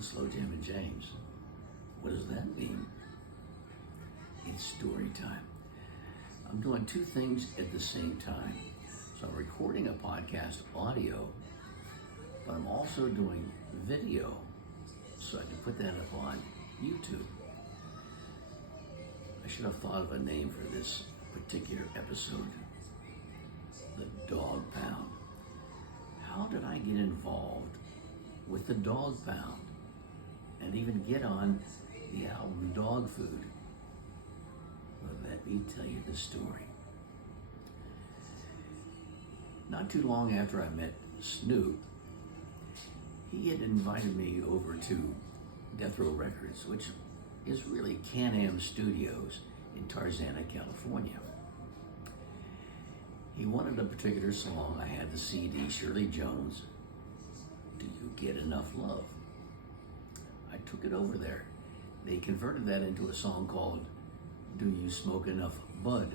Kevin Slow Jammin' James. What does that mean? It's story time. I'm doing two things at the same time. So I'm recording a podcast audio, but I'm also doing video so I can put that up on YouTube. I should have thought of a name for this particular episode. The Dogg Pound. How did I get involved with the Dogg Pound and even get on the album Dog Food? Well, let me tell you the story. Not too long after I met Snoop, he had invited me over to Death Row Records, which is really Can-Am Studios in Tarzana, California. He wanted a particular song. I had the CD, Shirley Jones, Do You Get Enough Love? I took it over there. They converted that into a song called Do You Smoke Enough Bud?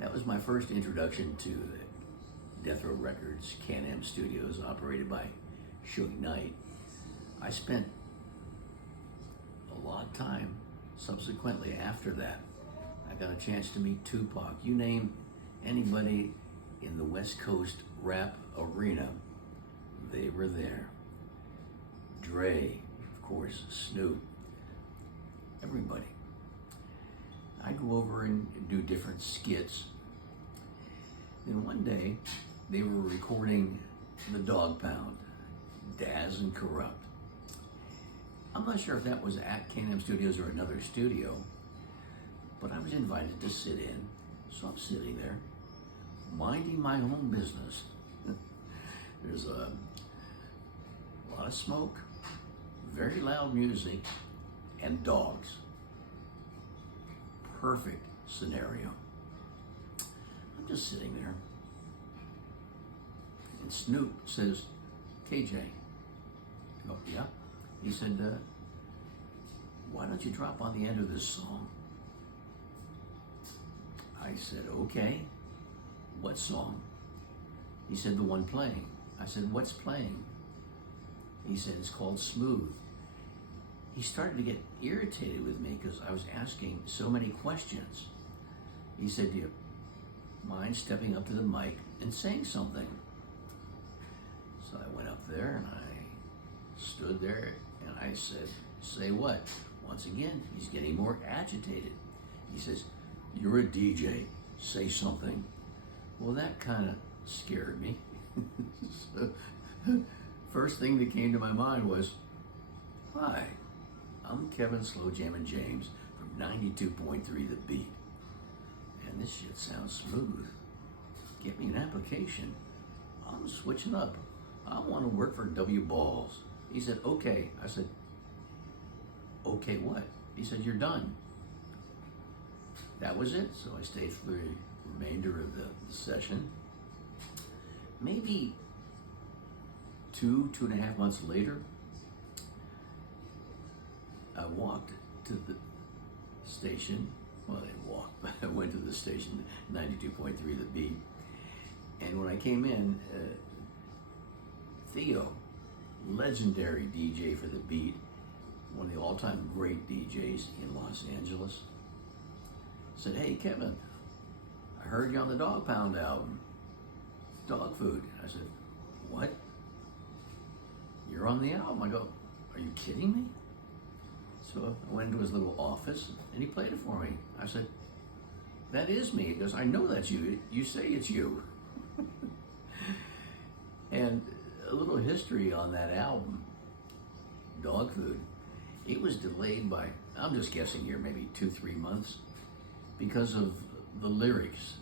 That was my first introduction to Death Row Records, Can-Am Studios, operated by Suge Knight. I spent a lot of time subsequently after that. I got a chance to meet Tupac. You name anybody in the West Coast rap arena, they were there. Dre, of course, Snoop, everybody. I go over and do different skits. Then one day, they were recording the Dogg Pound, Daz and Corrupt. I'm not sure if that was at Can-Am Studios or another studio, but I was invited to sit in, so I'm sitting there, minding my own business. There's a lot of smoke, very loud music, and dogs. Perfect scenario. I'm just sitting there, and Snoop says, KJ. I go, yeah. He said, why don't you drop on the end of this song? I said, okay. What song? He said, the one playing. I said, what's playing? He said, it's called Smooth. He started to get irritated with me because I was asking so many questions. He said, do you mind stepping up to the mic and saying something? So I went up there and I stood there and I said, say what? Once again, he's getting more agitated. He says, you're a DJ, say something. Well, that kind of scared me. So, first thing that came to my mind was, hi, I'm Kevin Slow Jammin' James from 92.3 The Beat. And this shit sounds smooth. Get me an application. I'm switching up. I want to work for W Balls. He said, okay. I said, okay what? He said, you're done. That was it. So I stayed for the remainder of the session. Maybe 2.5 months later, I walked to the station. Well, I didn't walk, but I went to the station, 92.3 The Beat. And when I came in, Theo, legendary DJ for The Beat, one of the all-time great DJs in Los Angeles, said, hey, Kevin, I heard you on the Dogg Pound album, Dog Food. I said, what? You're on the album? I go, are you kidding me? So I went into his little office and he played it for me. I said, that is me. He goes, I know that's you. You say it's you. And a little history on that album, Dog Food. It was delayed by, I'm just guessing here, maybe 2-3 months because of the lyrics.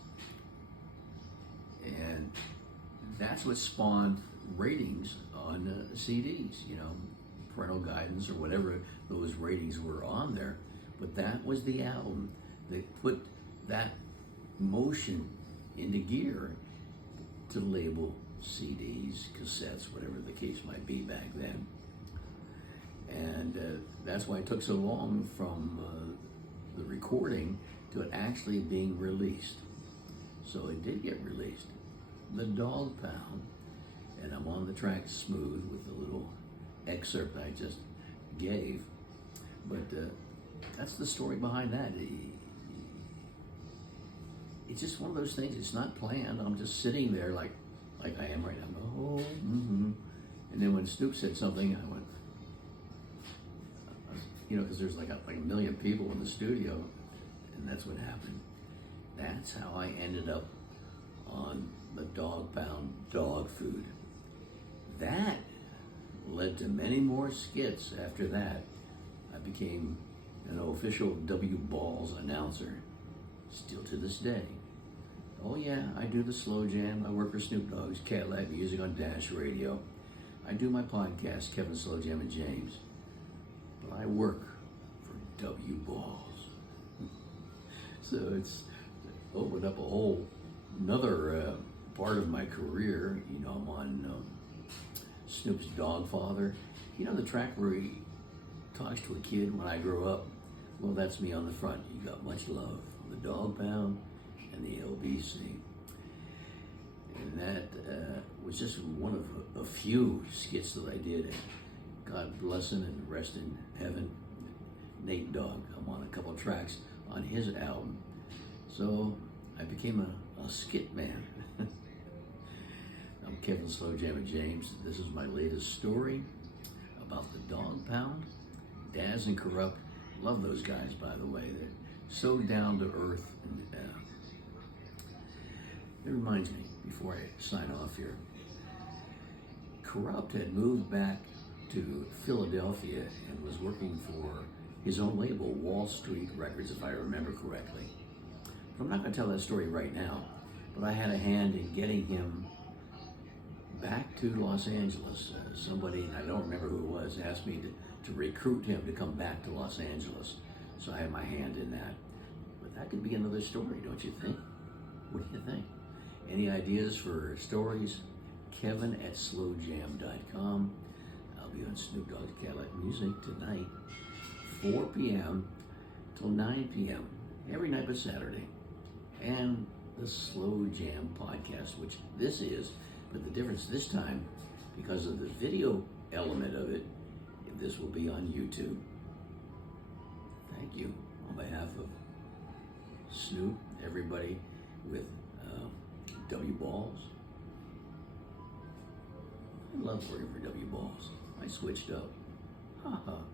And that's what spawned ratings on CDs, you know, parental guidance or whatever those ratings were on there. But that was the album that put that motion into gear to label CDs, cassettes, whatever the case might be back then. And that's why it took so long from the recording to it actually being released. So it did get released. The Dogg Pound, and I'm on the track Smooth with the little excerpt I just gave. But that's the story behind that. It's just one of those things. It's not planned. I'm just sitting there like I am right now. Oh, mm-hmm. And then when Snoop said something, I went, because there's like a million people in the studio, and that's what happened. That's how I ended up on the Dogg Pound dog food. That led to many more skits after that. I became an official W Balls announcer, still to this day. Oh yeah, I do the slow jam. I work for Snoop Dogg's Cadillac Music on Dash Radio. I do my podcast, Kevin Slow Jam and James. But I work for W Balls. So it's opened up a whole another part of my career. I'm on Snoop's Dogfather. The track where he talks to a kid when I grow up? Well, that's me on the front. You got much love. The Dogg Pound and the LBC. And that was just one of a few skits that I did. God bless him and rest in heaven. Nate Dogg. I'm on a couple of tracks on his album. So I became a skit man. I'm Kevin Slow Jam and James. This is my latest story about the Dogg Pound. Daz and Corrupt. Love those guys, by the way. They're so down to earth. And, it reminds me, before I sign off here, Corrupt had moved back to Philadelphia and was working for his own label, Wall Street Records, if I remember correctly. But I'm not going to tell that story right now, but I had a hand in getting him back to Los Angeles. Somebody, I don't remember who it was, asked me to recruit him to come back to Los Angeles. So I had my hand in that. But that could be another story, don't you think? What do you think? Any ideas for stories? Kevin@slowjam.com. I'll be on Snoop Dogg's Cadillac Music tonight, 4 p.m. till 9 p.m. every night but Saturday. And the Slow Jam podcast, which this is, but the difference this time, because of the video element of it, this will be on YouTube. Thank you on behalf of Snoop, everybody with W Balls. I love working for W Balls. I switched up. Ha ha.